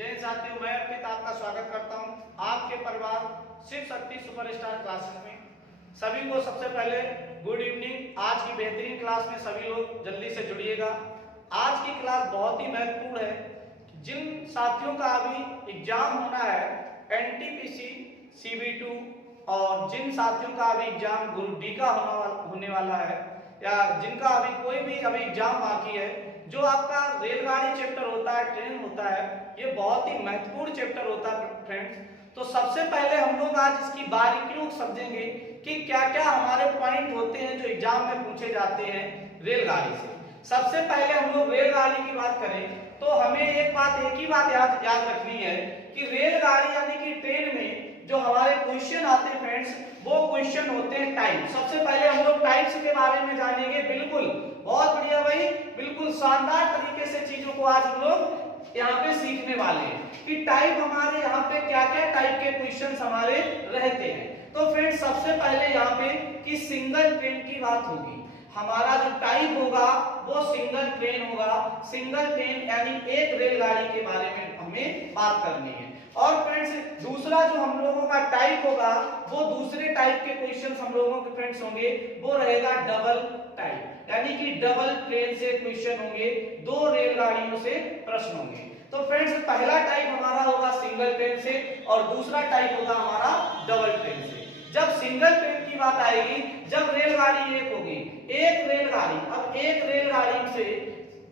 जय साथियों, मैं अर्पित आपका स्वागत करता हूं आपके परिवार शिव शक्ति सुपरस्टार क्लासेस में। सभी को सबसे पहले गुड इवनिंग। आज की बेहतरीन क्लास में सभी लोग जल्दी से जुड़िएगा। आज की क्लास बहुत ही महत्वपूर्ण है। जिन साथियों का अभी एग्जाम होना है एनटीपीसी CV2 और जिन साथियों का अभी एग्जाम ग्रुप डी का होने वाला है या जिनका अभी कोई भी एग्जाम बाकी है, जो आपका रेलगाड़ी चैप्टर होता है, ट्रेन होता है, ये बहुत ही महत्वपूर्ण चैप्टर होता है फ्रेंड्स। तो सबसे पहले हम लोग आज इसकी बारीकियों को समझेंगे कि क्या क्या हमारे पॉइंट होते हैं जो एग्जाम में पूछे जाते हैं रेलगाड़ी से। सबसे पहले हम लोग रेलगाड़ी की बात करें तो हमें एक ही बात याद रखनी है कि रेलगाड़ी यानी कि ट्रेन में जो हमारे क्वेश्चन आते हैं फ्रेंड्स, वो क्वेश्चन होते हैं टाइप। सबसे पहले हम लोग टाइप्स के बारे में जानेंगे। बिल्कुल बहुत बढ़िया भाई, बिल्कुल शानदार तरीके से चीजों को आज हम लोग यहाँ पे सीखने वाले हैं कि टाइप हमारे यहाँ पे क्या क्या टाइप के क्वेश्चंस हमारे रहते हैं। तो फ्रेंड्स सबसे पहले यहाँ पे कि सिंगल ट्रेन की बात होगी। हमारा जो टाइप होगा वो सिंगल ट्रेन होगा। सिंगल ट्रेन यानी एक रेलगाड़ी के बारे में हमें बात करनी है। और फ्रेंड्स दूसरा जो हम लोगों का टाइप होगा वो दूसरे टाइप के क्वेश्चंस हम लोगों के फ्रेंड्स होंगे, वो रहेगा डबल टाइप, यानी कि डबल ट्रेन से क्वेश्चन होंगे, दो रेलगाड़ियों से प्रश्न होंगे। तो फ्रेंड्स पहला टाइप हमारा होगा सिंगल ट्रेन से और दूसरा टाइप होगा हमारा डबल ट्रेन से। जब सिंगल ट्रेन की बात आएगी, जब रेलगाड़ी एक होगी, एक रेलगाड़ी, अब एक रेलगाड़ी से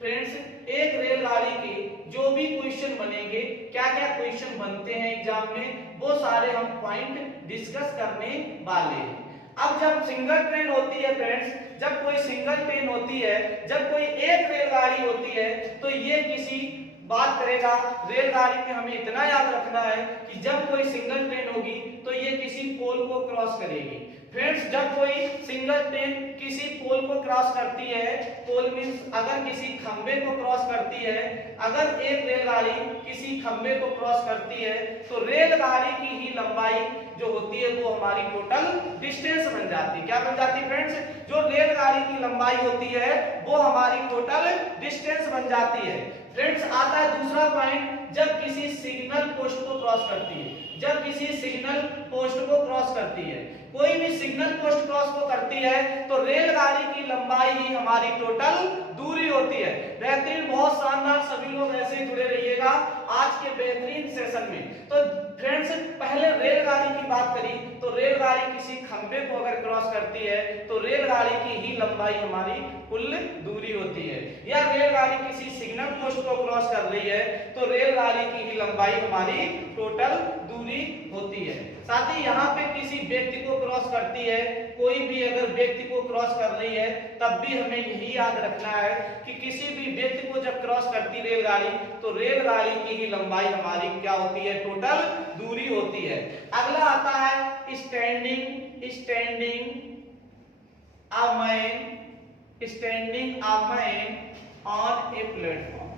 फ्रेंड्स एक रेलगाड़ी के जो भी क्वेश्चन बनेंगे, क्या क्या क्वेश्चन बनते हैं एग्जाम में, वो सारे हम पॉइंट डिस्कस करने वाले हैं। अब जब सिंगल ट्रेन होती है फ्रेंड्स, जब कोई सिंगल ट्रेन होती है, जब कोई एक रेलगाड़ी होती है, तो ये किसी बात करेगा रेलगाड़ी में हमें इतना याद रखना है कि जब कोई सिंगल ट्रेन होगी तो ये किसी पोल को क्रॉस करेगी। फ्रेंड्स जब कोई सिंगल ट्रेन किसी पोल को क्रॉस करती है, पोल मींस अगर किसी खंबे को क्रॉस करती है, अगर एक रेलगाड़ी किसी खंबे को क्रॉस करती है तो रेलगाड़ी की ही लंबाई जो होती है वो हमारी टोटल डिस्टेंस बन जाती है। क्या बन जाती है फ्रेंड्स? जो रेलगाड़ी की लंबाई होती है वो हमारी टोटल डिस्टेंस बन जाती है। फ्रेंड्स आता है दूसरा पॉइंट, जब किसी सिग्नल पोस्ट को क्रॉस करती है, जब किसी सिग्नल पोस्ट को क्रॉस करती है, कोई भी सिग्नल पोस्ट क्रॉस को करती है तो रेलगाड़ी की लंबाई ही हमारी टोटल दूरी होती है। बेहतरीन, बहुत शानदार, सभी लोग ऐसे ही जुड़े रहिएगा आज के बेहतरीन सेशन में। तो फ्रेंड्स पहले रेलगाड़ी की बात करी तो रेलगाड़ी किसी खंबे को अगर क्रॉस करती है तो रेलगाड़ी की ही लंबाई हमारी कुल दूरी होती है। या रेलगाड़ी किसी सिग्नल पोस्ट को क्रॉस कर रही है तो रेलगाड़ी की ही लंबाई हमारी टोटल दूरी होती है। साथ ही यहाँ पे किसी व्यक्ति को क्रॉस करती है, कोई भी अगर व्यक्ति को क्रॉस कर रही है तब भी हमें यही याद रखना है कि किसी भी व्यक्ति को जब क्रॉस करती रेलगाड़ी तो रेलगाड़ी की ही लंबाई हमारी क्या होती है? टोटल दूरी होती है। अगला आता है standing a man on a platform,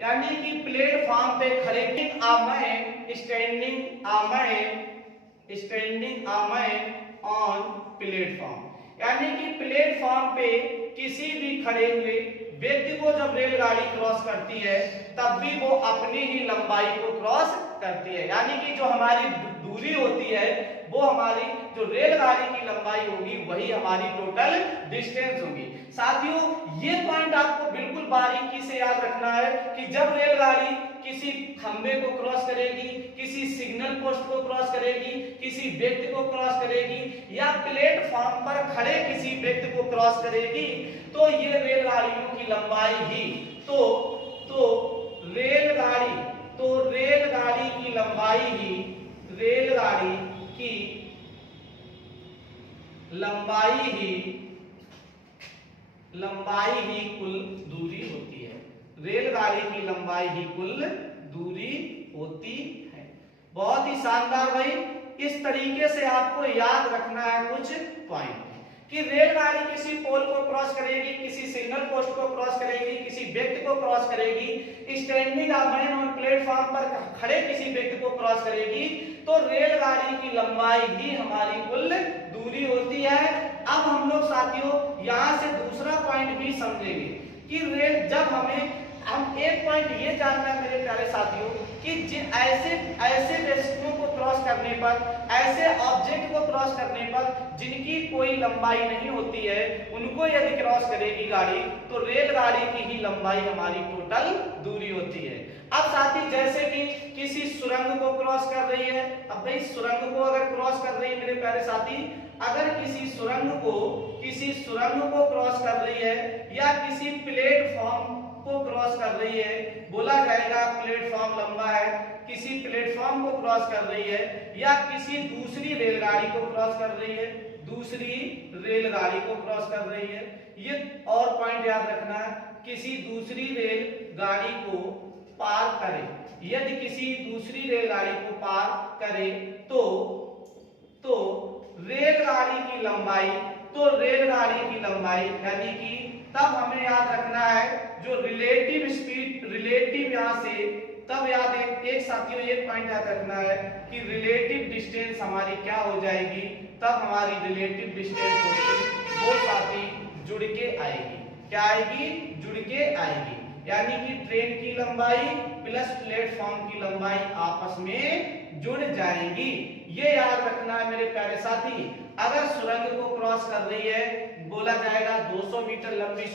यानी कि प्लेटफॉर्म पे खड़े। Standing a man on platform, यानी कि प्लेटफॉर्म पे किसी भी खड़े हुए व्यक्ति को जब रेलगाड़ी क्रॉस करती है तब भी वो अपनी ही लंबाई को क्रॉस करती है। यानी कि जो हमारी दूरी होती है वो हमारी जो रेलगाड़ी की लंबाई होगी वही हमारी टोटल डिस्टेंस होगी। साथियों ये पॉइंट आपको बिल्कुल बारीकी से याद रखना है कि जब रेलगाड़ी किसी खंबे को क्रॉस करेगी, किसी सिग्नल पोस्ट को क्रॉस करेगी, किसी व्यक्ति को क्रॉस करेगी या प्लेटफॉर्म पर खड़े किसी व्यक्ति को क्रॉस करेगी तो ये रेलगाड़ियों की लंबाई ही रेलगाड़ी की लंबाई ही कुल दूरी होती है। रेलगाड़ी की लंबाई ही कुल दूरी होती है। बहुत ही शानदार भाई, इस तरीके से आपको याद रखना है कुछ पॉइंट कि रेलगाड़ी किसी पोल को क्रॉस करेगी, किसी सिग्नल पोस्ट को क्रॉस करेगी, किसी व्यक्ति को क्रॉस करेगी, standing a man on platform पर खड़े किसी व्यक्ति को क्रॉस करेगी तो रेलगाड़ी की लंबाई ही हमारी कुल दूरी होती है। साथियों यहाँ से दूसरा पॉइंट भी समझेंगे कि रेल जब हम एक पॉइंट ये जानना है मेरे प्यारे साथियों कि ऐसे वस्तुओं को क्रॉस करने पर, ऐसे ऑब्जेक्ट को क्रॉस करने पर जिनकी कोई लंबाई नहीं होती है, उनको यदि क्रॉस करेगी गाड़ी तो रेलगाड़ी की ही लंबाई हमारी टोटल दूरी होती है। अब साथी जैसे कि किसी सुरंग को क्रॉस कर रही है, अब भाई सुरंग को अगर क्रॉस कर रही है मेरे प्यारे साथी, अगर किसी सुरंग को क्रॉस कर रही है या किसी प्लेटफॉर्म को क्रॉस कर रही है, बोला जाएगा प्लेटफॉर्म लंबा है, किसी प्लेटफॉर्म को क्रॉस कर रही है या किसी दूसरी रेलगाड़ी को क्रॉस कर रही है, ये और पॉइंट याद रखना है, किसी दूसरी रेलगाड़ी को पार करे, यदि किसी दूसरी रेलगाड़ी को पार करे तो रेलगाड़ी की लंबाई यानी कि तब हमें याद रखना है जो रिलेटिव स्पीड, रिलेटिव यहां से तब याद एक साथियों एक पॉइंट याद रखना है कि रिलेटिव डिस्टेंस हमारी क्या हो जाएगी, तब हमारी रिलेटिव डिस्टेंस होगी वो साथी जुड़ के आएगी। क्या आएगी? जुड़ के आएगी, यानी कि ट्रेन की लंबाई प्लस प्लेटफॉर्म की लंबाई आपस में जुड़ जाएगी। ये याद रखना है मेरे प्यारे साथी। अगर सुरंग को क्रॉस कर रही है, बोला जाएगा 200 मीटर लंबी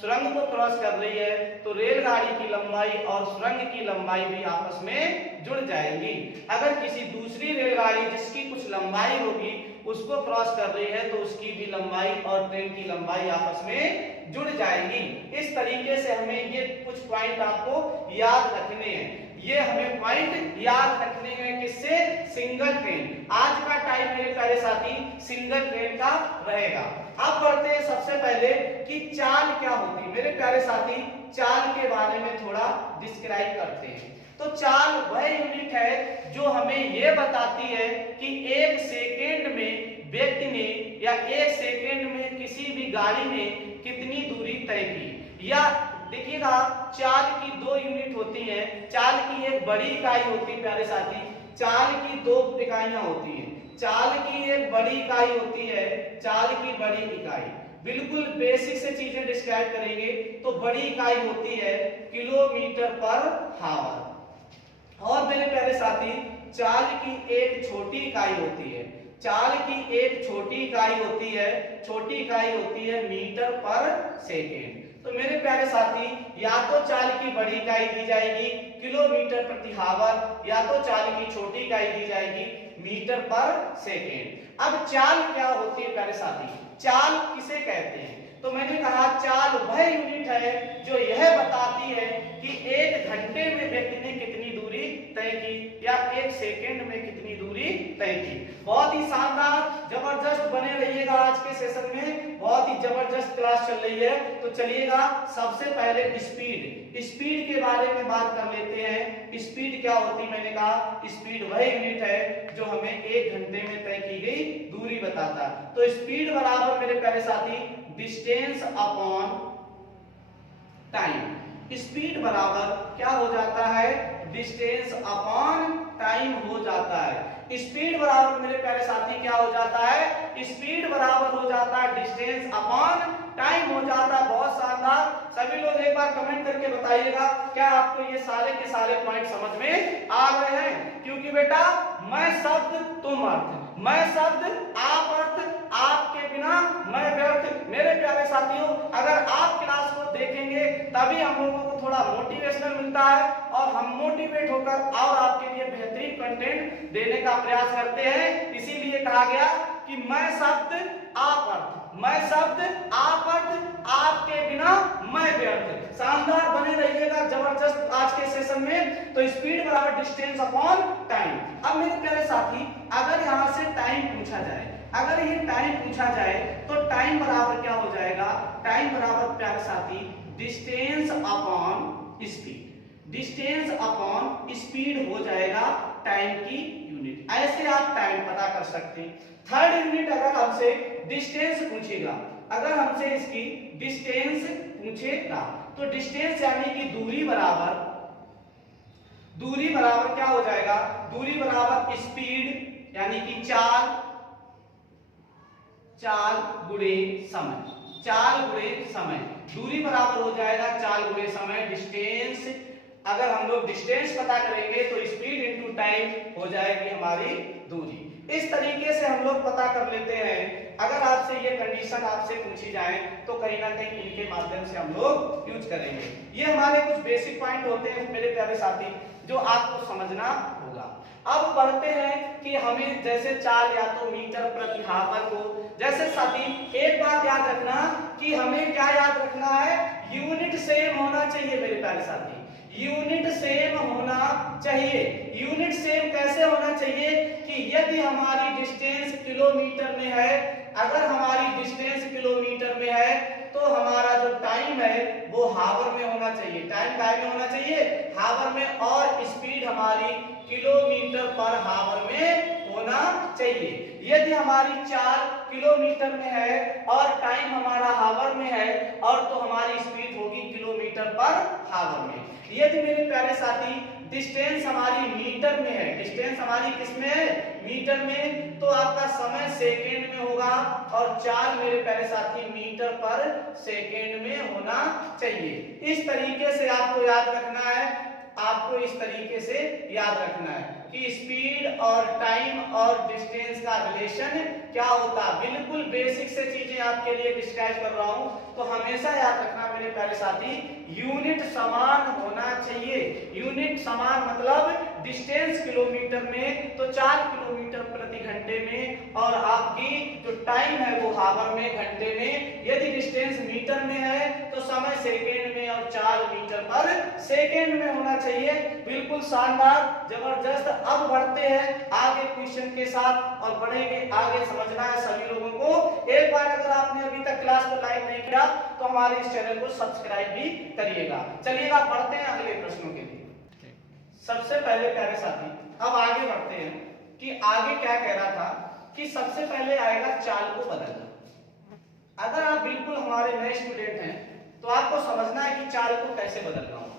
सुरंग को क्रॉस कर रही है तो रेलगाड़ी की लंबाई और सुरंग की लंबाई भी आपस में जुड़ जाएगी। अगर किसी दूसरी रेलगाड़ी जिसकी कुछ लंबाई होगी उसको क्रॉस कर रही है तो उसकी भी लंबाई और ट्रेन की लंबाई आपस में जुड़ जाएगी। इस तरीके से हमें ये कुछ पॉइंट आपको याद रखने हैं, ये हमें पॉइंट याद रखने हैं किससे? Single train. आज का टाइम मेरे प्यारे साथी सिंगल ट्रेन का रहेगा। अब बढ़ते हैं सबसे पहले कि चाल क्या होती है। मेरे प्यारे साथी चाल के बारे में थोड़ा डिस्क्राइब करते हैं। तो चाल वह यूनिट है जो हमें यह बताती है कि एक सेकेंड में व्यक्ति ने या एक सेकेंड में किसी भी गाड़ी ने कितनी दूरी तय की। या देखिएगा चाल की दो यूनिट होती हैं। चाल की एक बड़ी इकाई होती है प्यारे साथी, चाल की दो इकाइयां होती हैं। चाल की एक बड़ी इकाई होती है, चाल की बड़ी इकाई, बिल्कुल बेसिक से चीजें डिस्क्राइब करेंगे तो बड़ी इकाई होती है किलोमीटर पर हावर। और मेरे प्यारे साथी चाल की एक छोटी इकाई होती है, चाल की एक छोटी इकाई होती है मीटर पर सेकेंड। तो मेरे प्यारे साथी या तो चाल की बड़ी इकाई दी जाएगी किलोमीटर प्रति हावर या तो चाल की छोटी इकाई दी जाएगी मीटर पर सेकेंड। अब चाल क्या होती है प्यारे साथी? चाल किसे कहते हैं? तो मैंने कहा चाल वह यूनिट है जो यह बताती है कि एक घंटे में व्यक्ति ने कितनी दूरी तय की या एक सेकेंड में कितनी दूरी तय की। बहुत ही शानदार जबरदस्त बने रहिएगा। आज के सेशन में बहुत ही जबरदस्त क्लास चल रही है। तो चलिएगा सबसे पहले स्पीड के बारे में बात कर लेते हैं। स्पीड क्या होती है? मैंने कहा स्पीड वह यूनिट है जो हमें एक घंटे में तय की गई दूरी बताता है। तो स्पीड बराबर मेरे प्यारे साथी डिस्टेंस अपॉन टाइम। स्पीड बराबर क्या हो जाता है? डिस्टेंस अपॉन टाइम हो जाता है। स्पीड बराबर मेरे प्यारे साथी क्या हो जाता है? स्पीड बराबर हो जाता है डिस्टेंस अपॉन टाइम हो जाता है। बहुत शानदार। सभी लोग एक बार कमेंट करके बताइएगा क्या आपको ये सारे के सारे पॉइंट समझ में आ रहे हैं? क्योंकि बेटा मैं शब्द तुम अर्थ, मैं शब्द आप अर्थ, आपके बिना मैं व्यर्थ। मेरे प्यारे साथियों अगर आप क्लास को देखेंगे तभी हम लोगों को थोड़ा मोटिवेशनल मिलता है और हम मोटिवेट होकर और आपके लिए बेहतरीन कंटेंट देने का प्रयास करते हैं। इसीलिए कहा गया कि मैं शब्द आप अर्थ, मैं शब्द आप अर्थ, आपके बिना मैं व्यर्थ। शानदार बने रहिएगा जबरदस्त आज के सेशन में। तो स्पीड बराबर डिस्टेंस अपॉन टाइम। अब मेरे प्यारे साथी अगर यहां से टाइम पूछा जाए, अगर ये टाइम पूछा जाए तो टाइम बराबर क्या हो जाएगा? टाइम बराबर प्यारे साथी distance upon speed. Distance upon speed हो जाएगा टाइम की यूनिट। ऐसे आप टाइम पता कर सकते हैं। थर्ड यूनिट अगर हमसे डिस्टेंस पूछेगा, अगर हमसे इसकी डिस्टेंस पूछेगा तो डिस्टेंस यानी कि दूरी बराबर क्या हो जाएगा? दूरी बराबर स्पीड यानी कि चाल चाल गुणे समय, चाल गुणे समय, दूरी बराबर हो जाएगा चाल गुणे समय, डिस्टेंस। अगर हम लोग डिस्टेंस पता करेंगे तो स्पीड इनटू टाइम हो जाएगी हमारी दूरी। इस तरीके से हम लोग पता कर लेते हैं। अगर आपसे ये कंडीशन आपसे पूछी जाए तो कहीं ना कहीं इनके माध्यम से हम लोग यूज करेंगे। ये हमारे कुछ बेसिक पॉइंट होते हैं मेरे प्यारे साथी, जो आपको समझना होगा। अब बढ़ते हैं कि हमें जैसे चाल या तो मीटर प्रति हावर को, जैसे साथी एक बात याद रखना कि हमें क्या याद रखना है, यूनिट सेम होना चाहिए मेरे प्यारे साथी, यूनिट सेम होना चाहिए। यूनिट सेम कैसे होना चाहिए कि यदि हमारी डिस्टेंस किलोमीटर में है, अगर हमारी डिस्टेंस किलोमीटर में है तो हमारा जो टाइम है वो हावर में होना चाहिए। टाइम काय में होना चाहिए, हावर में, और स्पीड हमारी किलोमीटर पर हावर में होना चाहिए। यदि हमारी चाल किलोमीटर में है और टाइम हमारा हावर में है, और तो हमारी स्पीड होगी किलोमीटर पर हावर में। यदि मेरे प्यारे साथी डिस्टेंस हमारी मीटर में है, डिस्टेंस हमारी किसमें है, मीटर में, तो आपका समय सेकेंड में होगा, और चाल मेरे प्यारे साथी मीटर पर सेकेंड में होना चाहिए। इस तरीके से आपको याद रखना है, आपको इस तरीके से याद रखना है कि स्पीड और टाइम और डिस्टेंस का रिलेशन क्या होता है। बिल्कुल बेसिक से चीजें आपके लिए डिस्क्राइब कर रहा हूं, तो हमेशा याद रखना मेरे प्यारे साथी, यूनिट समान होना चाहिए। यूनिट समान मतलब डिस्टेंस किलोमीटर में तो 4 किलोमीटर प्रति घंटे में, और आपकी जो टाइम है वो हावर में, घंटे में। यदि डिस्टेंस मीटर में है तो समय सेकेंड में, और 4 मीटर पर सेकेंड में होना चाहिए। बिल्कुल शानदार, जबरदस्त। अब बढ़ते हैं आगे क्वेश्चन के साथ और बढ़ेंगे आगे। समझना है सभी लोगों को। एक बार अगर आपने अभी तक क्लास को लाइक नहीं किया तो हमारे इस चैनल को सब्सक्राइब भी करिएगा। चलिएगा बढ़ते हैं अगले प्रश्नों के लिए। सबसे पहले प्यारे साथी अब आगे बढ़ते हैं कि आगे क्या कह रहा था कि सबसे पहले आएगा चाल को बदलना। अगर आप बिल्कुल हमारे नए स्टूडेंट हैं तो आपको समझना है कि चाल को कैसे बदलना हो,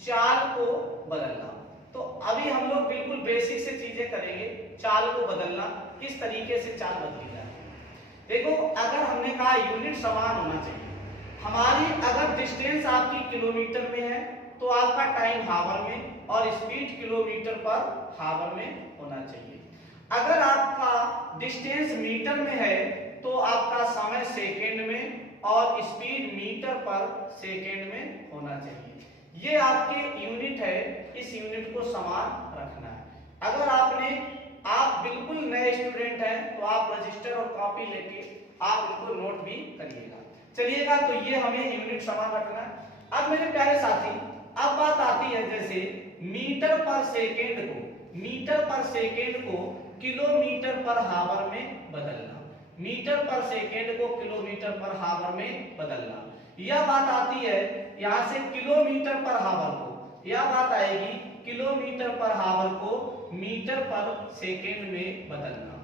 चाल को बदलना। तो अभी हम लोग बिल्कुल बेसिक से चीजें करेंगे। चाल को बदलना, किस तरीके से चाल बदली जाए। देखो, अगर हमने कहा यूनिट समान होना चाहिए, हमारी अगर डिस्टेंस आपकी किलोमीटर में है तो आपका टाइम हावर में और स्पीड किलोमीटर पर हावर में होना चाहिए। अगर आपका डिस्टेंस मीटर में है तो आपका समय सेकेंड में और स्पीड मीटर पर सेकेंड में होना चाहिए। ये आपके यूनिट है, इस यूनिट को समान रखना है। अगर आप बिल्कुल नए स्टूडेंट हैं तो आप रजिस्टर और कॉपी लेके आप इनको नोट भी करिएगा। चलिएगा, तो ये हमें यूनिट समान रखना है। अब मेरे प्यारे साथी अब बात आती है जैसे मीटर पर सेकेंड को, मीटर पर सेकेंड को किलोमीटर पर हावर में बदलना, मीटर पर सेकेंड को किलोमीटर पर हावर में बदलना। यह बात आती है यहां से किलोमीटर पर हावर को, यह बात आएगी किलोमीटर पर हावर को मीटर पर सेकेंड में बदलना,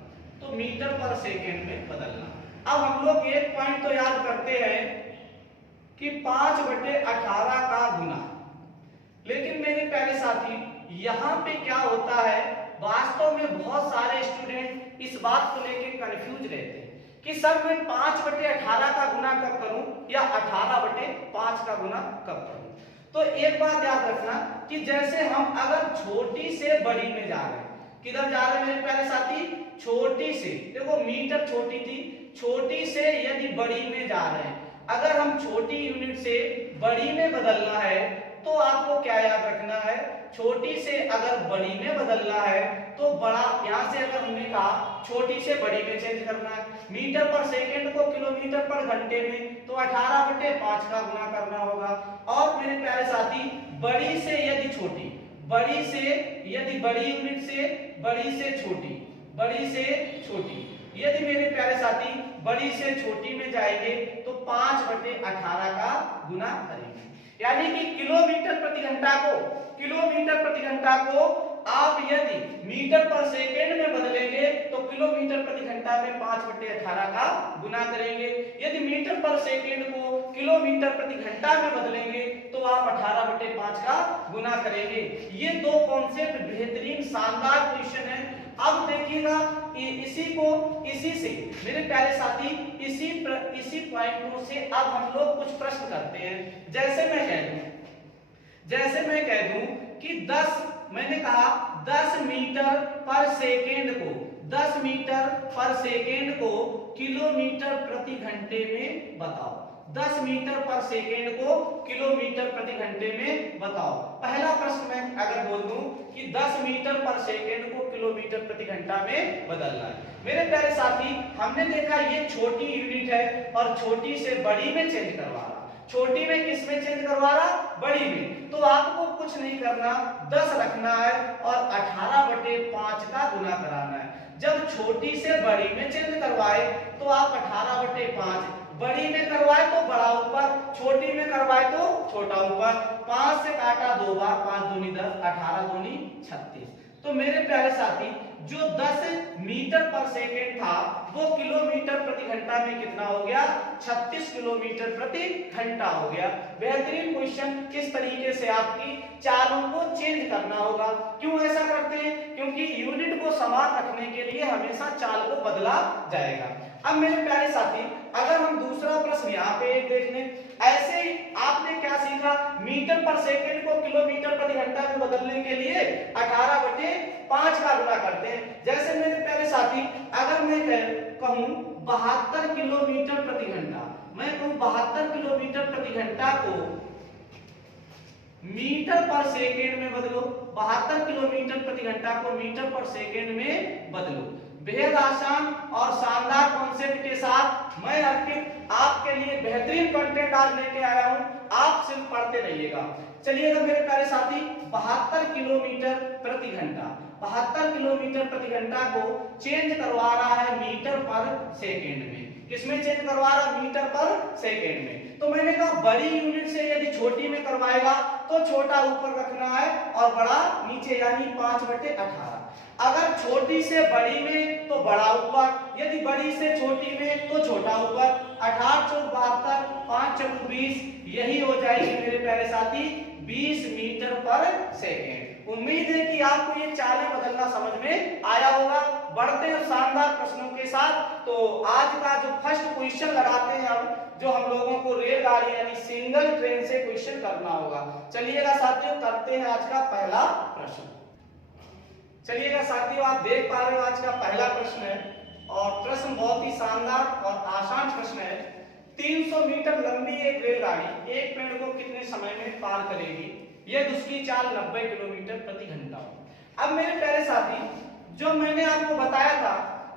तो मीटर पर सेकेंड में बदलना। अब हम लोग एक पॉइंट तो याद करते हैं कि 5/18 का गुना। लेकिन मेरे प्यारे साथी यहाँ पे क्या होता है, वास्तव में बहुत सारे स्टूडेंट इस बात को लेकर कंफ्यूज रहते हैं कि सर मैं 5/18 का गुना कब करूं या 18/5 का गुना कब करूं। तो एक बात याद रखना कि जैसे हम अगर छोटी से बड़ी में जा रहे हैं, किधर जा रहे हैं मेरे प्यारे साथी, छोटी से, देखो मीटर छोटी थी, छोटी से यदि बड़ी में जा रहे हैं, अगर हम छोटी यूनिट से बड़ी में बदलना है तो आपको क्या याद रखना है, छोटी से अगर बड़ी में बदलना है तो बड़ा, यहां से अगर हमने कहा छोटी से बड़ी में चेंज करना है, मीटर पर सेकेंड को किलोमीटर पर घंटे में, तो 18/5 का गुना करना होगा। और मेरे प्यारे साथी बड़ी से यदि छोटी, बड़ी से यदि बड़ी यूनिट से बड़ी से छोटी, बड़ी से छोटी, यदि मेरे प्यारे साथी बड़ी से छोटी में जाएंगे तो 5/18 का गुना करेंगे। यानी कि किलोमीटर प्रति घंटा को, किलोमीटर प्रति घंटा को आप यदि मीटर पर सेकेंड में बदलेंगे तो किलोमीटर प्रति घंटा में 5/18 का गुना करेंगे। यदि मीटर पर सेकेंड को किलोमीटर प्रति घंटा में बदलेंगे तो आप 18/5 का गुना करेंगे। ये दो कॉन्सेप्ट बेहतरीन शानदार क्वेश्चन है, अब देखिएगा इसी से मेरे प्यारे साथी इसी पॉइंटों से अब हम लोग कुछ प्रश्न करते हैं। जैसे मैं कह दूं कि 10 मैंने कहा 10 मीटर पर सेकेंड को किलोमीटर प्रति घंटे में बताओ। 10 मीटर पर सेकेंड को किलोमीटर प्रति घंटे में बताओ। पहला प्रश्न मैं अगर बोल दूं कि 10 मीटर पर सेकेंड को किलोमीटर प्रति घंटा में बदलना है। मेरे प्यारे साथी, हमने देखा ये छोटी यूनिट है और छोटी से बड़ी में चेंज करवा रहा। छोटी में किस में चेंज करवा रहा? बड़ी में। तो आपको कुछ नहीं करना, 10 रखना है और 18/5 का गुना कराना है। जब छोटी से बड़ी में चेंज करवाए तो आप 18/5, बड़ी में करवाए तो बड़ा ऊपर, छोटी में करवाए तो छोटा ऊपर। 5 से काटा 2 बार, 5 दूनी 10, 18 दूनी 36। तो मेरे प्यारे साथी, जो 10 मीटर पर सेकेंड था वो किलोमीटर प्रति घंटा में कितना हो गया? 36 किलोमीटर प्रति घंटा हो गया। बेहतरीन क्वेश्चन। किस तरीके से आपकी चालों को चेंज करना होगा। क्यों ऐसा करते हैं? क्योंकि यूनिट को समान रखने के लिए हमेशा चाल को बदला जाएगा। अब मेरे प्यारे साथी, अगर हम दूसरा प्रश्न यहाँ पे एक देख लें, ऐसे ही आपने क्या सीखा? मीटर पर सेकेंड को किलोमीटर प्रति घंटा में बदलने के लिए 18/5 का गुना करते हैं। जैसे मेरे प्यारे साथी, अगर मैं कहूं 72 किलोमीटर प्रति घंटा, मैं कहूं 72 किलोमीटर प्रति घंटा को मीटर पर सेकेंड में बदलो। 72 किलोमीटर प्रति घंटा को मीटर पर सेकेंड में बदलो। बेहद आसान और शानदार कॉन्सेप्ट के साथ मैं आपके लिए बेहतरीन कंटेंट आज लेके आया हूं। आप सिर्फ पढ़ते रहिएगा। चलिएगा मेरे प्यारे साथी, 72 किलोमीटर प्रति घंटा, 72 किलोमीटर प्रति घंटा को चेंज करवा रहा है मीटर पर सेकेंड में। किसमें चेंज करवा रहा? मीटर पर सेकेंड में। तो मैंने कहा बड़ी यूनिट से यदि छोटी में करवाएगा तो छोटा ऊपर रखना है और बड़ा नीचे, यानी 5/18। अगर छोटी से बड़ी में तो बड़ा ऊपर, यदि बड़ी से छोटी में तो छोटा ऊपर। 18 चौक 72, 5 चौक 20, यही हो जाएगी मेरे प्यारे साथी 20 मीटर पर सेकेंड। उम्मीद है कि आपको ये चालें बदलना समझ में आया होगा। बढ़ते हैं शानदार प्रश्नों के साथ। तो आज का जो फर्स्ट क्वेश्चन लगाते हैं हम, जो हम लोगों को रेलगाड़ी यानी सिंगल ट्रेन से क्वेश्चन करना होगा। चलिएगा साथियों, करते हैं आज का पहला प्रश्न। चलिएगा साथियों, आप देख पा रहे हो आज का पहला प्रश्न है और प्रश्न बहुत ही शानदार और आसान प्रश्न है। 300 मीटर लंबी एक रेलगाड़ी एक पेड़ को कितने समय में पार करेगी? यदि उसकी चाल 90 किलोमीटर प्रति घंटा हो। अब मेरे प्यारे साथी, जो मैंने आपको बताया था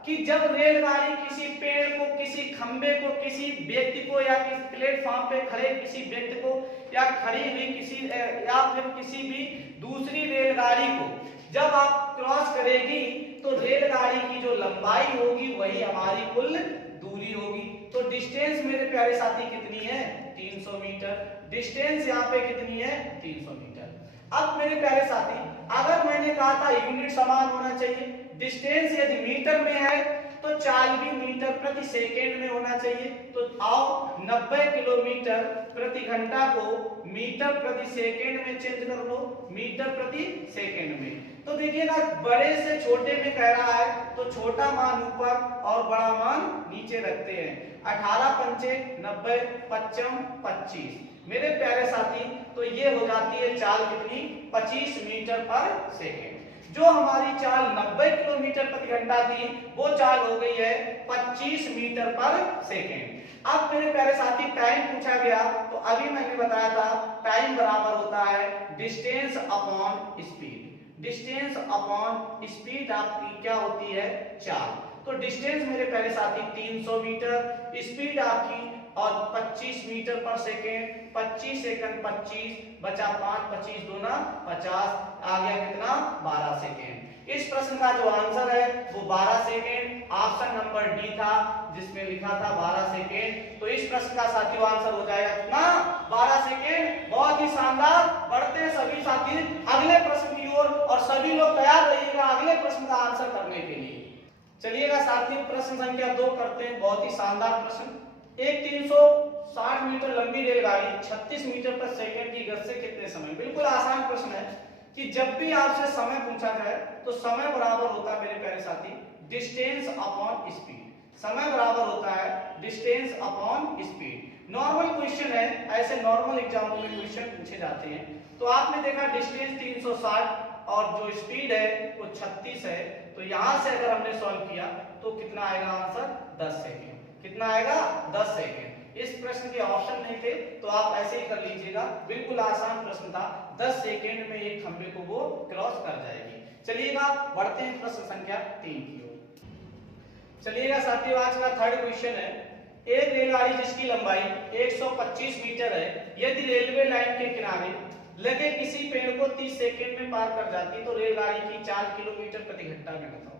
कि जब रेलगाड़ी किसी पेड़ को, किसी खंबे को, किसी व्यक्ति को या किसी प्लेटफॉर्म पे खड़े किसी व्यक्ति को या खड़ी हुई किसी या फिर किसी भी दूसरी रेलगाड़ी को जब आप क्रॉस करेगी तो रेलगाड़ी की जो लंबाई होगी वही हमारी कुल दूरी होगी। तो डिस्टेंस मेरे प्यारे साथी कितनी है? 300 मीटर। डिस्टेंस यहाँ पे कितनी है? 300 मीटर। अब मेरे प्यारे साथी, अगर मैंने कहा था यूनिट समान होना चाहिए, डिस्टेंस यदि मीटर में है तो चाल भी मीटर प्रति सेकेंड में होना चाहिए। तो आओ 90 किलोमीटर प्रति घंटा को मीटर प्रति सेकेंड में चेंज कर लो, मीटर प्रति सेकेंड में। तो देखिएगा बड़े से छोटे में कह रहा है तो छोटा मान ऊपर और बड़ा मान नीचे रखते हैं। 18 पंचे 90, 55 25। मेरे प्यारे साथी, तो ये हो जाती है चाल कितनी? 25 मीटर पर सेकेंड। जो हमारी चाल 90 किलोमीटर प्रति घंटा थी वो चाल हो गई है 25 मीटर पर सेकेंड। अब मेरे प्यारे साथी टाइम पूछा गया तो अभी मैंने बताया था टाइम बराबर होता है distance upon speed. Distance upon speed आपकी क्या होती है? चाल। तो डिस्टेंस मेरे प्यारे साथी 300 मीटर, स्पीड आपकी और 25 मीटर पर सेकेंड। 25 सेकंड 25 बचा 5, 25 दूना 50, आ गया कितना? 12 सेकेंड। इस प्रश्न का जो आंसर है वो 12 सेकेंड, ऑप्शन नंबर डी था जिसमें लिखा था 12 सेकेंड। तो इस प्रश्न का साथियों आंसर हो जाएगा कितना? 12 सेकेंड। बहुत ही शानदार। बढ़ते हैं सभी साथी अगले प्रश्न की ओर और सभी लोग तैयार रहिएगा अगले प्रश्न का आंसर करने के लिए। चलिएगा साथियों, प्रश्न संख्या 2 करते हैं। बहुत ही शानदार प्रश्न। एक 360 मीटर लंबी रेलगाड़ी 36 मीटर पर सेकंड की गति से कितने समय? बिल्कुल आसान प्रश्न है। कि जब भी आपसे समय पूछा जाए तो समय बराबर होता है मेरे प्यारे साथी डिस्टेंस अपॉन स्पीड। समय बराबर होता है distance upon speed. Normal question है, ऐसे नॉर्मल एग्जामों में क्वेश्चन पूछे जाते हैं। तो आपने देखा डिस्टेंस 360 और जो स्पीड है वो 36 है। तो यहां से अगर हमने सॉल्व किया तो कितना आएगा आंसर 10 सेकेंड। कितना आएगा 10 सेकेंड। इस प्रश्न के ऑप्शन नहीं थे तो आप ऐसे ही कर लीजिएगा, बिल्कुल आसान प्रश्न था। 10 सेकेंड में एक खंबे को वो क्रॉस कर जाएगी। चलिएगा बढ़ते हैं प्रश्न संख्या 3 की ओर। चलिएगा साथियों आज का थर्ड क्वेश्चन है, एक रेलगाड़ी जिसकी लंबाई 125 मीटर है यदि रेलवे लाइन के किनारे लगे किसी पेड़ को 30 सेकंड में पार कर जाती तो रेलगाड़ी की 4 किलोमीटर प्रति घंटा में बताओ।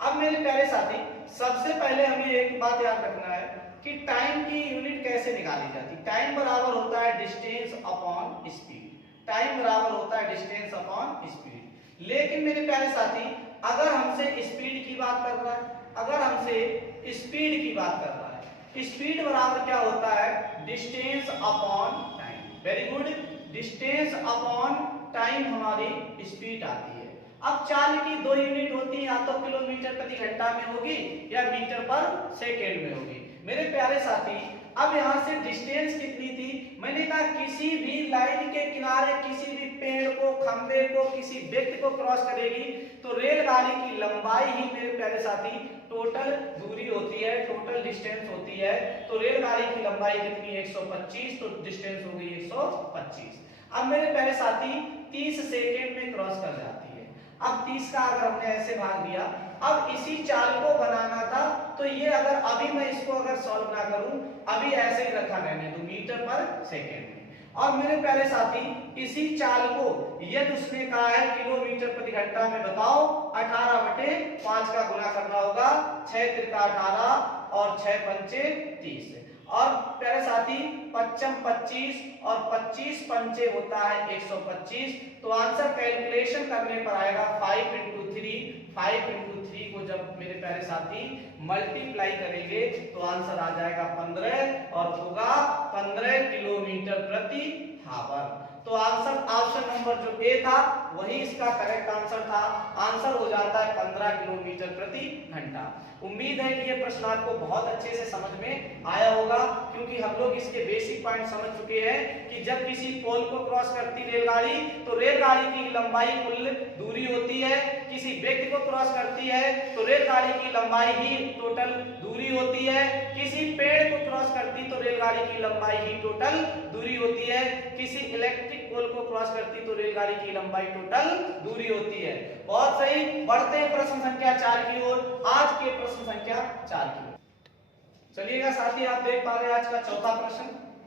अब मेरे प्यारे साथी सबसे पहले हमें एक बात याद रखना है कि टाइम की यूनिट कैसे निकाली जाती। टाइम बराबर होता है डिस्टेंस अपॉन स्पीड। टाइम बराबर होता है डिस्टेंस अपॉन स्पीड। लेकिन मेरे प्यारे साथी अगर हमसे स्पीड की बात कर रहा है, अगर हमसे स्पीड की बात कर रहा है, स्पीड बराबर क्या होता है distance upon time. Very good, distance upon time हमारी स्पीड आती है। अब चाल की दो यूनिट होती है, या तो किलोमीटर प्रति घंटा में होगी या मीटर पर सेकेंड में होगी। मेरे प्यारे साथी अब यहां से डिस्टेंस कितनी थी, मैंने कहा किसी भी लाइन के किनारे किसी भी पेड़ को, खंबे को, किसी व्यक्ति को क्रॉस करेगी तो रेलगाड़ी की लंबाई ही मेरे प्यारे साथी टोटल दूरी होती है, टोटल डिस्टेंस होती है। तो रेलगाड़ी की लंबाई कितनी 125, तो डिस्टेंस हो गई 125। अब मेरे प्यारे साथी 30 सेकेंड में क्रॉस कर जाती है। अब 30 का अगर हमने ऐसे भाग दिया, अब इसी चाल को बनाना था तो ये अगर अभी मैं इसको अगर सॉल्व ना करूं, अभी ऐसे ही रखा रहने दो मीटर पर सेकेंड में। और मेरे प्यारे साथी इसी चाल को यदि उसने कहा है किलोमीटर प्रति घंटा में बताओ, 18/5 का गुना करना होगा, 6 त्रिका 18 और 6 पंचे 30। और प्यारे साथी 55 25 और 25 पंचे होता है 125। तो आंसर कैलकुलेशन करने पर आएगा 5 into 3। 5 into 3 को जब मेरे प्यारे साथी मल्टीप्लाई करेंगे तो आंसर आ जाएगा 15 और होगा 15 किलोमीटर प्रति आवर। तो आंसर ऑप्शन नंबर जो ए था वही इसका करेक्ट आंसर था। आंसर हो जाता है 15 किलोमीटर प्रति घंटा। उम्मीद है कि ये प्रश्न आपको बहुत अच्छे से समझ में आया होगा, क्योंकि हम लोग इसके बेसिक पॉइंट समझ चुके हैं कि जब किसी पोल को क्रॉस करती रेलगाड़ी तो रेलगाड़ी की लंबाई कुल दूरी होती है, किसी व्यक्ति को क्रॉस करती है तो रेलगाड़ी की लंबाई ही टोटल दूरी होती है, किसी पेड़ को क्रॉस करती तो रेलगाड़ी की लंबाई ही टोटल दूरी होती है, किसी इलेक्ट्रिक पोल को क्रॉस करती तो रेलगाड़ी की लंबाई टोटल दूरी होती है। बहुत सही, बढ़ते हैं प्रश्न संख्या 4 की ओर। आज के प्रश्न संख्या 4 की ओर चलिएगा साथी, आप देख पा रहे हैं आज का चौथा प्रश्न।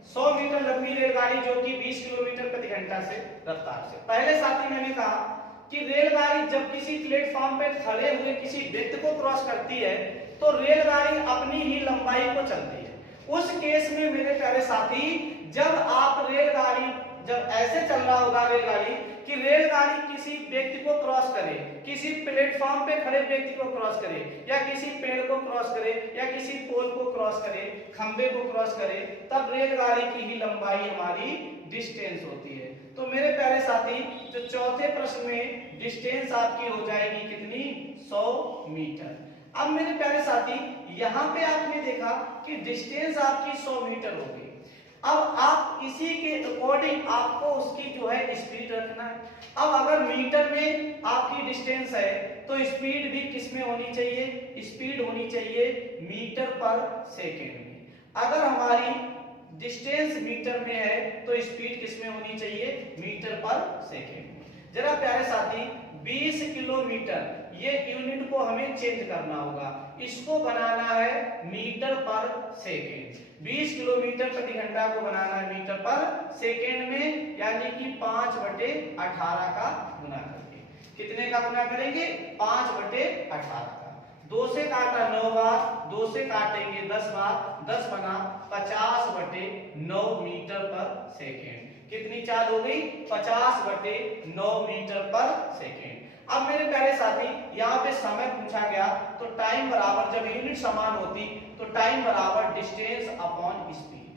100 मीटर लंबी रेलगाड़ी जो कि 20 किलोमीटर प्रति घंटा से रफ्तार से। पहले साथी मैंने कहा कि रेलगाड़ी जब किसी प्लेटफॉर्म पे खड़े हुए किसी व्यक्ति को क्रॉस करती है तो रेलगाड़ी अपनी ही लंबाई को चलती है। उस केस में मेरे प्यारे साथी जब आप रेलगाड़ी जब ऐसे चल रहा होगा रेलगाड़ी कि रेलगाड़ी किसी व्यक्ति को क्रॉस करे, किसी प्लेटफॉर्म पे खड़े व्यक्ति को क्रॉस करे, या किसी पेड़ को क्रॉस करे, या किसी पोल को क्रॉस करे, खंबे को क्रॉस करे, तब रेलगाड़ी की ही लंबाई हमारी डिस्टेंस होती है। तो मेरे प्यारे साथी जो चौथे प्रश्न में डिस्टेंस आपकी हो जाएगी कितनी 100 मीटर। अब मेरे प्यारे साथी यहाँ पे आपने देखा कि डिस्टेंस आपकी 100 मीटर हो गई। अब आप इसी के अकॉर्डिंग आपको उसकी जो है स्पीड रखना है। अब अगर मीटर में आपकी डिस्टेंस है तो स्पीड भी किस में होनी चाहिए, स्पीड होनी चाहिए मीटर पर सेकेंड में। अगर हमारी डिस्टेंस मीटर में है तो स्पीड किस में होनी चाहिए, मीटर पर सेकेंड में। जरा प्यारे साथी 20 किलोमीटर ये यूनिट को हमें चेंज करना होगा, इसको बनाना है मीटर पर सेकेंड। 20 किलोमीटर प्रति घंटा को बनाना है मीटर पर सेकेंड में, यानी कि 5/18 का गुना करके। कितने का गुना करेंगे 5/18 का। 2 से काटा 9 बार, 2 से काटेंगे 10 बार, 10 बना 50/9 मीटर पर सेकेंड। कितनी चाल हो गई 50/9 मीटर पर सेकेंड। अब मेरे प्यारे साथी यहाँ पे समय पूछा गया तो टाइम बराबर जब यूनिट समान होती तो टाइम बराबर डिस्टेंस अपॉन स्पीड।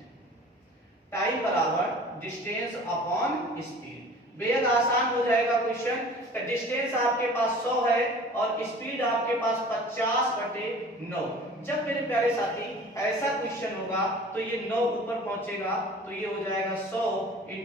टाइम बराबर डिस्टेंस अपॉन स्पीड। बेहद आसान हो जाएगा क्वेश्चन। डिस्टेंस आपके पास 100 है और स्पीड आपके पास 50/9। जब मेरे प्यारे साथी ऐसा क्वेश्चन होगा तो ये 9 ऊपर पहुंचेगा तो ये हो जाएगा 100 ×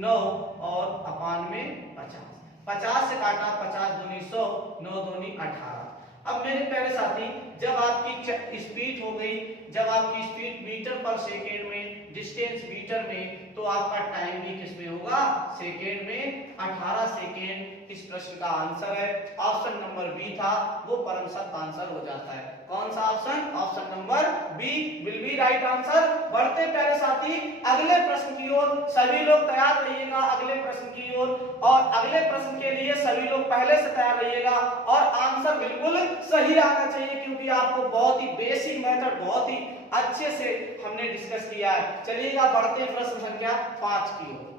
9 और अपान में 50। 50 से काटा 50 दूनी 100, 9 दूनी 18। अब मेरे प्यारे साथी जब आपकी स्पीड हो गई, जब आपकी स्पीड मीटर पर सेकेंड में, डिस्टेंस मीटर में, तो आपका टाइम भी किसमें होगा? सेकेंड में। 18 सेकेंड इस प्रश्न का आंसर है। ऑप्शन नंबर बी था वो परम सत्य आंसर हो जाता है। कौन सा option? Option number B will be right answer. बढ़ते प्यारे साथी अगले प्रश्न की ओर, सभी लोग तैयार रहिएगा अगले प्रश्न की ओर, और अगले प्रश्न के लिए सभी लोग पहले से तैयार रहिएगा और आंसर बिल्कुल सही आना चाहिए, क्योंकि आपको बहुत ही बेसिक मेथड बहुत ही अच्छे से हमने डिस्कस किया है। चलिएगा बढ़ते प्रश्न संख्या 5 की ओर।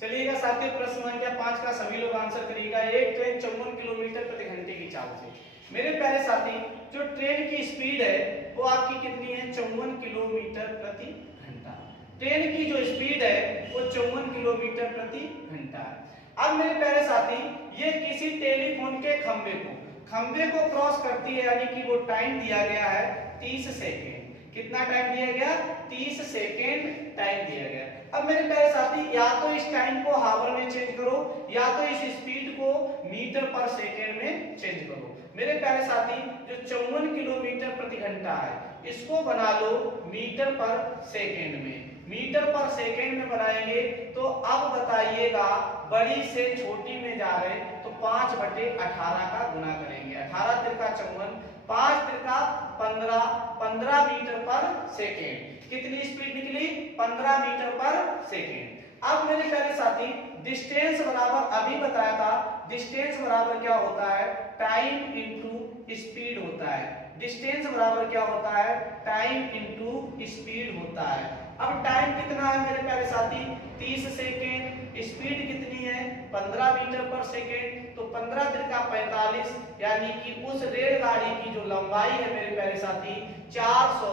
चलिएगा साथियों प्रश्न संख्या 5 का सभी लोग आंसर करिएगा। एक ट्रेन 54 किलोमीटर प्रति घंटे की चाल से। मेरे प्यारे साथी जो ट्रेन की स्पीड है वो आपकी कितनी है? 54 किलोमीटर प्रति घंटा। ट्रेन की जो स्पीड है वो 54 किलोमीटर प्रति घंटा है। अब मेरे प्यारे साथी ये किसी टेलीफोन के खंबे को क्रॉस करती है, यानी कि वो टाइम दिया गया है 30 सेकेंड। कितना टाइम दिया गया? 30 सेकेंड टाइम दिया गया। अब मेरे प्यारे साथी या तो इस टाइम को हावर में चेंज करो या तो इस स्पीड को मीटर पर सेकेंड में चेंज करो। मेरे प्यारे साथी जो 54 किलोमीटर प्रति घंटा है इसको बना लो मीटर पर सेकेंड में। मीटर पर सेकेंड में बनाएंगे तो अब बताइएगा बड़ी से छोटी में जा रहे तो 5/18 का गुना करेंगे। 18 तिरका 54, 5 तिरका 15, 15 मीटर पर सेकेंड। कितनी स्पीड निकली? 15 मीटर पर सेकेंड। अब मेरे प्यारे साथी डिस्टेंस बराबर अभी बताया था, डिस्टेंस बराबर क्या होता है? टाइम इनटू स्पीड होता है। डिस्टेंस बराबर क्या होता है? टाइम इनटू स्पीड होता है। अब टाइम कितना है मेरे प्यारे साथी? 30 सेकेंड। स्पीड कितनी है? 15 मीटर पर सेकेंड। तो 15 तिरका 45, यानी कि उस रेलगाड़ी की जो लंबाई है मेरे प्यारे साथी 400,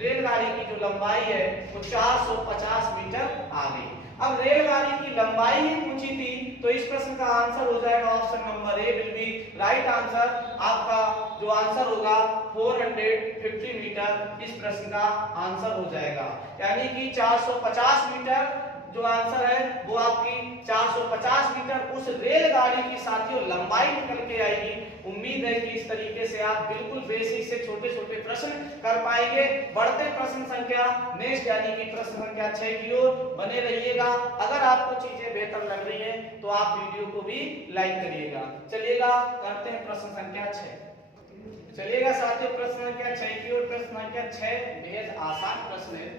रेलगाड़ी की जो लंबाई है वो 450 मीटर आ गई। अब रेलगाड़ी की लंबाई ही पूछी थी तो इस प्रश्न का आंसर हो जाएगा option number A will be right answer. आपका जो आंसर होगा 450 मीटर इस प्रश्न का आंसर हो जाएगा, यानी कि 450 मीटर जो आंसर है वो आपकी 450 मीटर उस रेलगाड़ी की साथियों लंबाई निकल के आएगी। उम्मीद है कि इस तरीके से आप बिल्कुल बेसिक से छोटे छोटे प्रश्न कर पाएंगे। बढ़ते प्रश्न संख्या नेक्स्ट यानी कि प्रश्न संख्या 6 की ओर बने रहिएगा। अगर आपको चीजें बेहतर लग रही हैं तो आप वीडियो को भी लाइक करिएगा। चलिएगा करते हैं प्रश्न संख्या 6। चलिएगा साथियों प्रश्न संख्या 6 की ओर। प्रश्न संख्या 6 बेहद आसान प्रश्न है।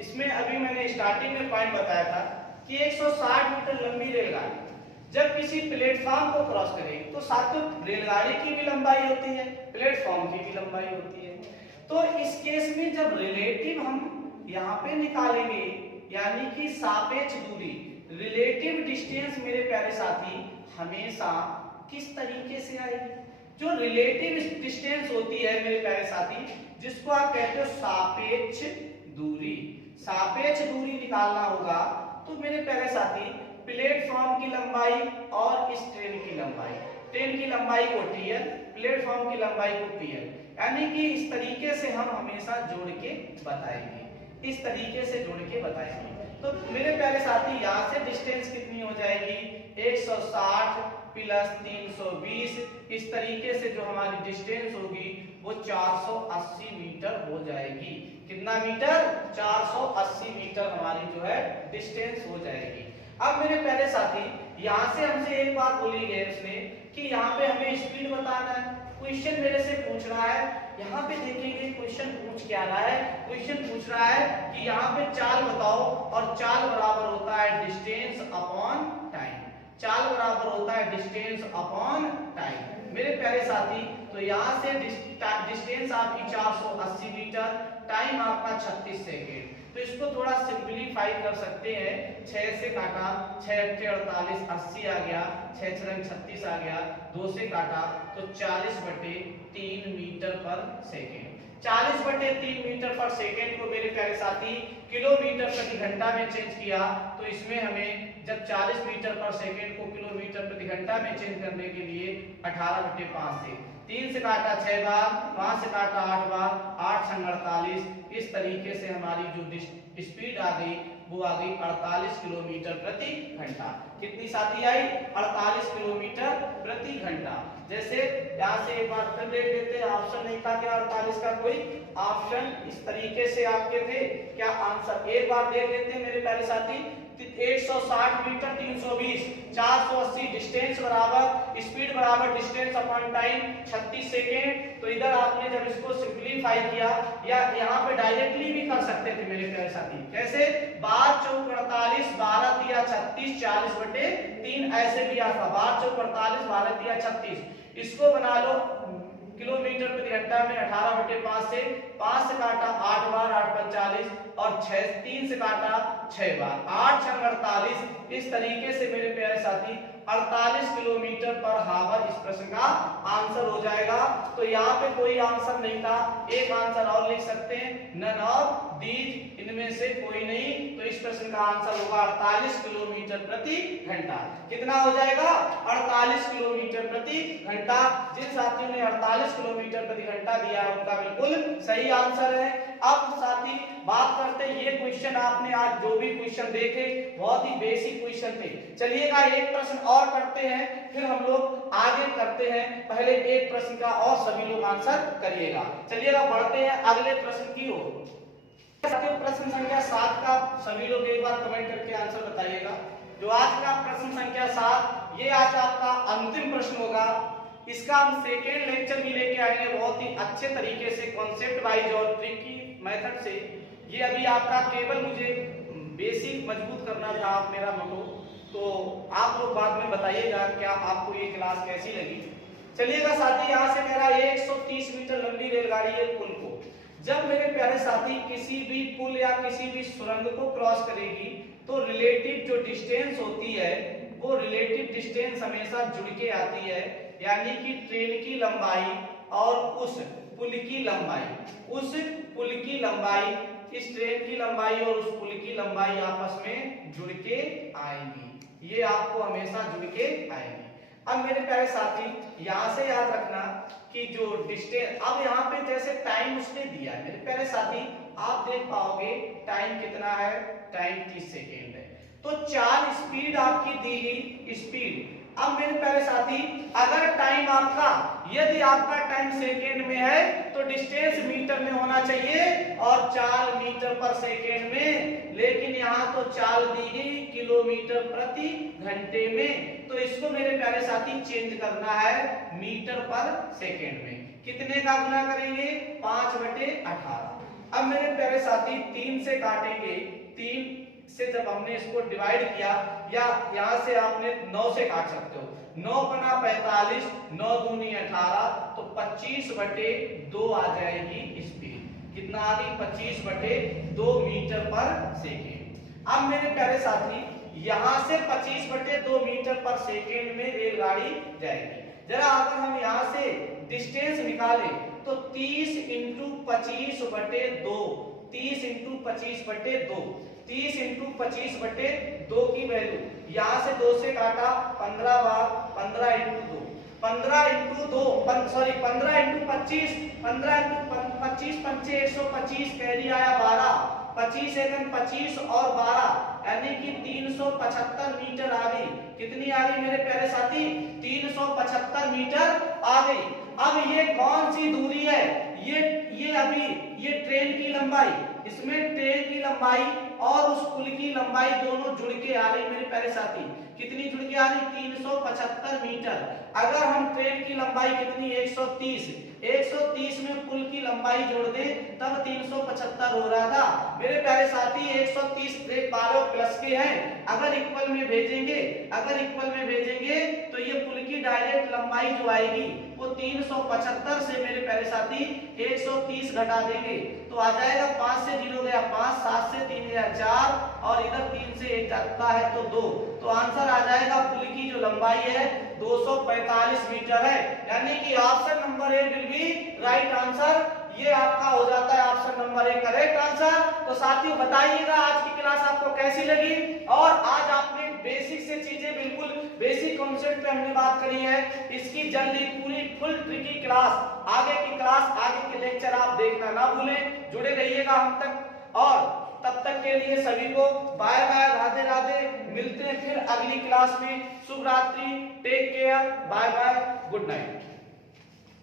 इसमें अभी मैंने स्टार्टिंग में पॉइंट बताया था कि 160 मीटर लंबी रेलगाड़ी जब किसी प्लेटफॉर्म को क्रॉस करेगी तो साथियों रेलगाड़ी की भी लंबाई होती है, प्लेटफॉर्म की भी लंबाई होती है। तो इस केस में जब रिलेटिव हम यहाँ पे निकालेंगे यानी कि सापेक्ष दूरी, रिलेटिव डिस्टेंस मेरे प्यारे साथी हमेशा किस तरीके से आएगी? जो रिलेटिव डिस्टेंस होती है मेरे प्यारे साथी जिसको आप कहते हो सापेक्ष दूरी, सापेक्ष दूरी निकालना होगा तो मेरे प्यारे साथी प्लेटफॉर्म की लंबाई और इस ट्रेन की लंबाई, ट्रेन की लंबाई को TL, प्लेटफॉर्म की लंबाई को PL, यानी कि इस तरीके से हम हमेशा जोड़ के बताएंगे, इस तरीके से जोड़ के बताएंगे। तो मेरे प्यारे साथी यहाँ से डिस्टेंस कितनी हो जाएगी? 160 प्लस 320, इस तरीके से जो हमारी डिस्टेंस होगी वो 480 मीटर हो जाएगी। कितना मीटर? 480 मीटर हमारी जो है डिस्टेंस हो जाएगी। अब मेरे प्यारे साथी यहाँ से हमसे एक बात बोली गई उसने कि यहाँ पे हमें स्पीड बताना है। क्वेश्चन मेरे से पूछ रहा है, यहाँ पे देखेंगे क्वेश्चन पूछ क्या रहा है। क्वेश्चन पूछ रहा है कि यहाँ पे चाल बताओ और चाल बराबर होता है डिस्टेंस अपॉन टाइम। चाल बराबर होता है डिस्टेंस अपॉन टाइम। मेरे प्यारे साथी तो यहाँ से डिस्टेंस आपकी 480 मीटर, टाइम आपका 36 सेकेंड। तो इसको थोड़ा सिंपलीफाई कर सकते हैं। 6 से काटा 6 × 48 80 आ गया, 6 × 36 आ गया, 2 से काटा तो 40/3 मीटर पर सेकेंड। 40/3 मीटर पर सेकेंड को मेरे प्यारे साथी किलोमीटर प्रति घंटा में चेंज किया, तो इसमें हमें जब 40 मीटर पर सेकेंड को किलोमीटर प्रति घंटा में चेंज करने के लिए 18/5 से 3 से काटा 6 बार, 5 से काटा 8 बार, 8 संग 48, इस तरीके से हमारी जो स्पीड आ गई वो आ गई 48 किलोमीटर प्रति घंटा। कितनी साथी आई? 48 किलोमीटर प्रति घंटा। जैसे यहाँ से एक बार फिर देख लेते हैं, ऑप्शन नहीं था क्या 48 का? कोई ऑप्शन इस तरीके से आपके थे क्या? आंसर एक बार देख लेते हैं मेरे प्यारे साथी। 160 मीटर 320, 480 डिस्टेंस बराबर स्पीड बराबर डिस्टेंस अपॉन टाइम 36 सेकेंड। तो इधर आपने जब इसको सिंपलीफाई किया, या यहाँ पे डायरेक्टली भी कर सकते थे मेरे प्यारे साथी। कैसे? 12 चौक 48, 12 तिया 36, 40/3 ऐसे भी आता। 12 चौक 48, 12 तिया 36। इसको बना लो किलोमीटर प्रति घंटा में 18/5 से 5 से काटा 8 बार, 8/45, और 3 से काटा 6 बार, 8 छंग 48। इस तरीके से मेरे प्यारे साथी 48 किलोमीटर पर हावर इस प्रश्न का आंसर हो जाएगा। तो यहाँ पे कोई आंसर नहीं था, एक आंसर और लिख सकते हैं, नन ऑफ दीज, इनमें से कोई नहीं। तो इस प्रश्न का आंसर होगा 48 किलोमीटर प्रति घंटा। कितना हो जाएगा? 48 किलोमीटर प्रति घंटा। जिन साथियों ने 48 किलोमीटर प्रति घंटा दिया है उनका बिल्कुल सही आंसर है। अब साथी बात करते हैं, ये क्वेश्चन आपने आज जो भी क्वेश्चन देखे बहुत ही बेसिक क्वेश्चन थे। चलिएगा एक प्रश्न और करते हैं, फिर हम लोग आगे करते हैं। पहले एक प्रश्न का और सभी लोग आंसर करिएगा। चलिएगा बढ़ते हैं अगले प्रश्न की ओर। प्रश्न संख्या 7 का सभी लोग एक बार कमेंट करके आंसर बताइएगा। जो आज का प्रश्न संख्या 7, ये आज आपका अंतिम प्रश्न होगा। इसका हम सेकेंड लेक्चर भी लेके आएंगे बहुत ही अच्छे तरीके से, कॉन्सेप्ट वाइज और ट्रिकी मेथड से। ये अभी आपका केवल मुझे बेसिक मजबूत करना था आप मेरा मोटो, तो आप लोग बाद में बताइएगा क्या आपको ये क्लास कैसी लगी। चलिएगा साथी, यहाँ से मेरा 130 मीटर लंबी रेलगाड़ी है पुल को। जब मेरे प्यारे साथी किसी भी पुल या किसी भी सुरंग को क्रॉस करेगी तो रिलेटिव जो डिस्टेंस होती है वो रिलेटिव डिस्टेंस हमेशा जुड़ के आती है, यानी कि ट्रेन की लंबाई और उस पुल की लंबाई, इस ट्रेन की लंबाई और उस पुल की लंबाई आपस में जुड़ के आएंगी। ये आपको हमेशा जुड़ के आएंगी। अब मेरे प्यारे साथी यहाँ से याद रखना कि जो डिस्टेंस, अब यहाँ पे जैसे टाइम उसने दिया है मेरे प्यारे साथी, आप देख पाओगे टाइम कितना है, टाइम 30 सेकेंड है। तो चाल स्पीड आपकी दी गई स्पीड। अब मेरे प्यारे साथी अगर टाइम आपका, यदि आपका टाइम सेकेंड में है तो डिस्टेंस मीटर में होना चाहिए और चाल मीटर पर सेकेंड में, लेकिन यहाँ तो चाल दी गई किलोमीटर प्रति घंटे में। तो इसको मेरे प्यारे साथी चेंज करना है मीटर पर सेकेंड में। कितने का गुना करेंगे? 5/18। अब मेरे प्यारे साथी 3 से काटेंगे, 3 से जब हमने इसको डिवाइड किया, या यहाँ से आपने 9 से काट सकते हो, 9 गुना 45, 9 दूनी 18, तो 25/2 आ जाएगी स्पीड। कितना आ गई? 25/2 मीटर पर सेकेंड। अब मेरे प्यारे साथी यहाँ से 25/2 मीटर पर सेकेंड में रेलगाड़ी जाएगी। जरा अगर हम यहाँ से डिस्टेंस निकालें तो 30 × 25/2, 30 × 25/2, 30 × 25/2 की वैल्यू, यहाँ से 2 से काटा 15 बार, 15 × 2, 15 × 2 सॉरी 15 × 25, 15 × 25 पंचे 125, कैरी आया 12, 25 एकम 25 और 12 यानी कि 375 मीटर आ गई। कितनी आ गई मेरे प्यारे साथी? 375 मीटर आ गई। अब ये कौन सी दूरी है? ये अभी ये ट्रेन की लंबाई, इसमें ट्रेन की लंबाई और उस पुल की लंबाई दोनों जुड़ के आ रही मेरे प्यारे साथी। कितनी जुड़ के आ रही? 375 मीटर। अगर हम ट्रेन की लंबाई कितनी? 130, 130 में पुल की लंबाई जोड़ दें तब 375 हो रहा था मेरे प्यारे साथी। 130 देख पा रहे हो प्लस के हैं, अगर इक्वल में भेजेंगे तो ये पुल की डायरेक्ट लंबाई जो आएगी वो 375 से मेरे प्यारे साथी 130 घटा देंगे तो आ जाएगा 5 से 0 गया 5, 7 से 3 गया 4 और इधर 3 से 1 जाता है तो 2। तो आंसर आ जाएगा पुल की जो लंबाई है 245 मीटर है, यानी कि option number A will be right answer. ये आपका हो जाता है ऑप्शन नंबर 1 करेक्ट आंसर। तो साथियों बताइएगा आज की क्लास आपको कैसी लगी, और आज आपने बेसिक से चीजें बिल्कुल बेसिक कॉन्सेप्ट पे हमने बात करी है। इसकी जल्दी पूरी फुल ट्रिकी क्लास आगे की क्लास आगे के लेक्चर आप देखना ना भूलें, जुड़े रहिएगा हम तक। और तब तक के लिए सभी को बाय बाय, राधे राधे, मिलते हैं फिर अगली क्लास में। शुभ रात्रि, take care, bye bye, good night.